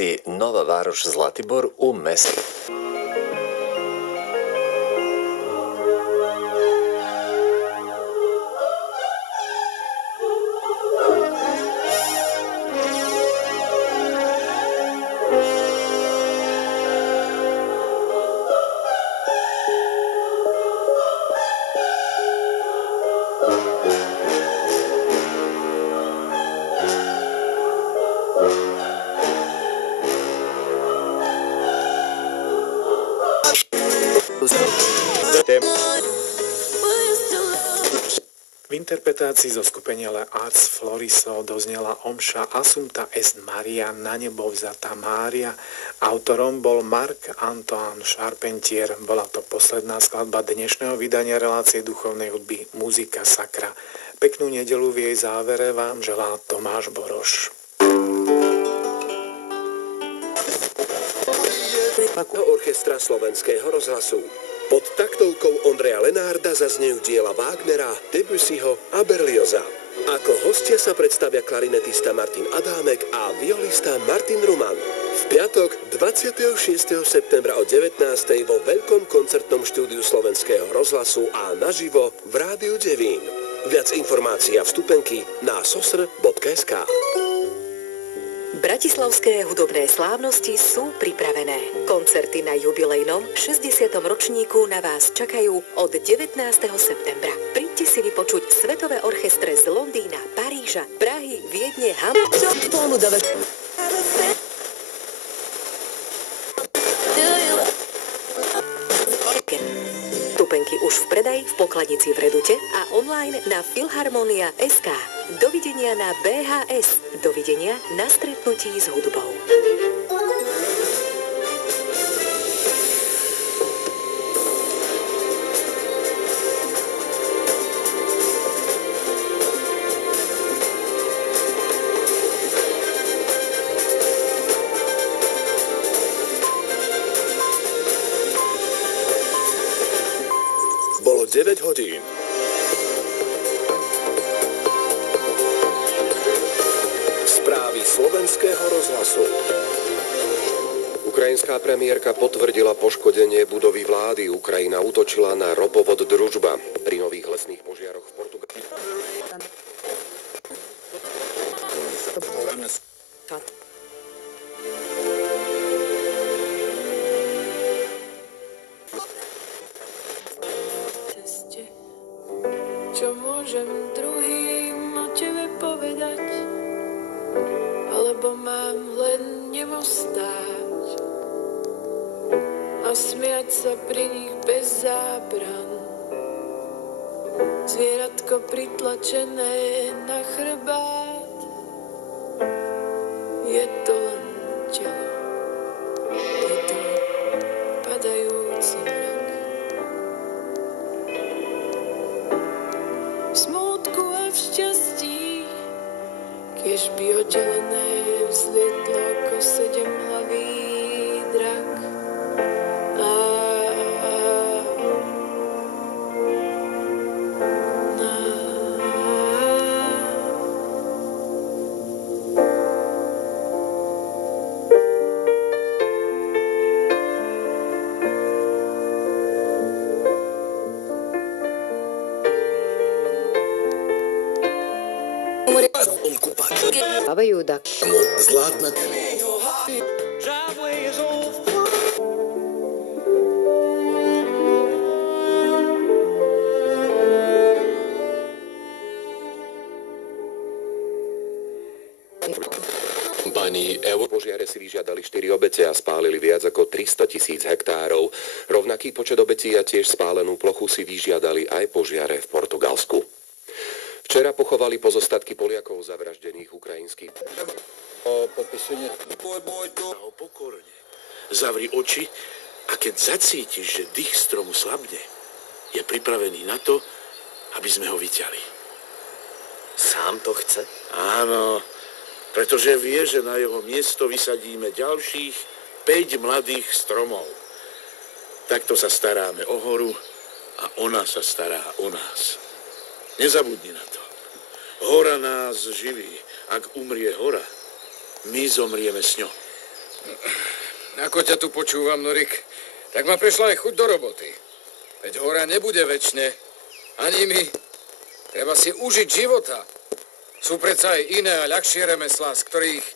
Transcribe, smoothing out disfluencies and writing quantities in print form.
ulici Nova Vároš Zlatibor u mesta. V interpretácii zo skupenia Le Arts Floriso doznela omša Assumpta est Maria, na nebo vzatá Mária. Autorom bol Marc-Antoine Charpentier. Bola to posledná skladba dnešného vydania relácie duchovnej hudby Muzika Sacra. Peknú nedeľu v jej závere vám želá Tomáš Boroš. Orchestra Slovenského rozhlasu. Pod taktovkou Ondreja Lenárda zaznejú diela Wagnera, Debussyho a Berlioza. Ako hostia sa predstavia klarinetista Martin Adámek a violista Martin Ruman. V piatok 26. septembra o 19. vo veľkom koncertnom štúdiu Slovenského rozhlasu a naživo v Rádiu Devín. Viac informácií a vstupenky na sosr.sk. Bratislavské hudobné slávnosti sú pripravené. Koncerty na jubilejnom 60. ročníku na vás čakajú od 19. septembra. Príďte si vypočuť svetové orchestre z Londýna, Paríža, Prahy, Viedne, Hamburgu. Vstupenky už v predaji v pokladnici v Redute a online na Filharmonia.sk. Dovidenia na BHS. Dovidenia na stretnutí s hudbou. Bolo 9 hodín. Správy Slovenského rozhlasu. Ukrajinská premiérka potvrdila poškodenie budovy vlády. Ukrajina útočila na ropovod Družba pri nových lesných požiaroch v Portugalsku. Čo môžem druhým o tebe povedať, alebo mám len nemo stáť a smiať sa pri nich bez zábran. Zvieratko pritlačené na chrbát, je to len telo, je to padajúci mrak. V smútku a v šťastí, kiež by oddelené vzlietlo ako 7-hlavý drak. Zlatná požiare si vyžiadali 4 obete a spálili viac ako 300 000 hektárov. Rovnaký počet obetí a tiež spálenú plochu si vyžiadali aj požiare v Portugalsku. Včera pochovali pozostatky Poliakov zavraždených ukrajinských. Pokorne. Zavri oči a keď zacítiš, že dých stromu slabne, je pripravený na to, aby sme ho vyťali. Sám to chce? Áno, pretože vie, že na jeho miesto vysadíme ďalších 5 mladých stromov. Takto sa staráme o horu a ona sa stará o nás. Nezabudni na to. Hora nás živí. Ak umrie hora, my zomrieme s ňou. Ako ťa tu počúvam, Norik, tak ma prešla aj chuť do roboty. Veď hora nebude večne. Ani my. Treba si užiť života. Sú predsa aj iné a ľahšie remeslá, z ktorých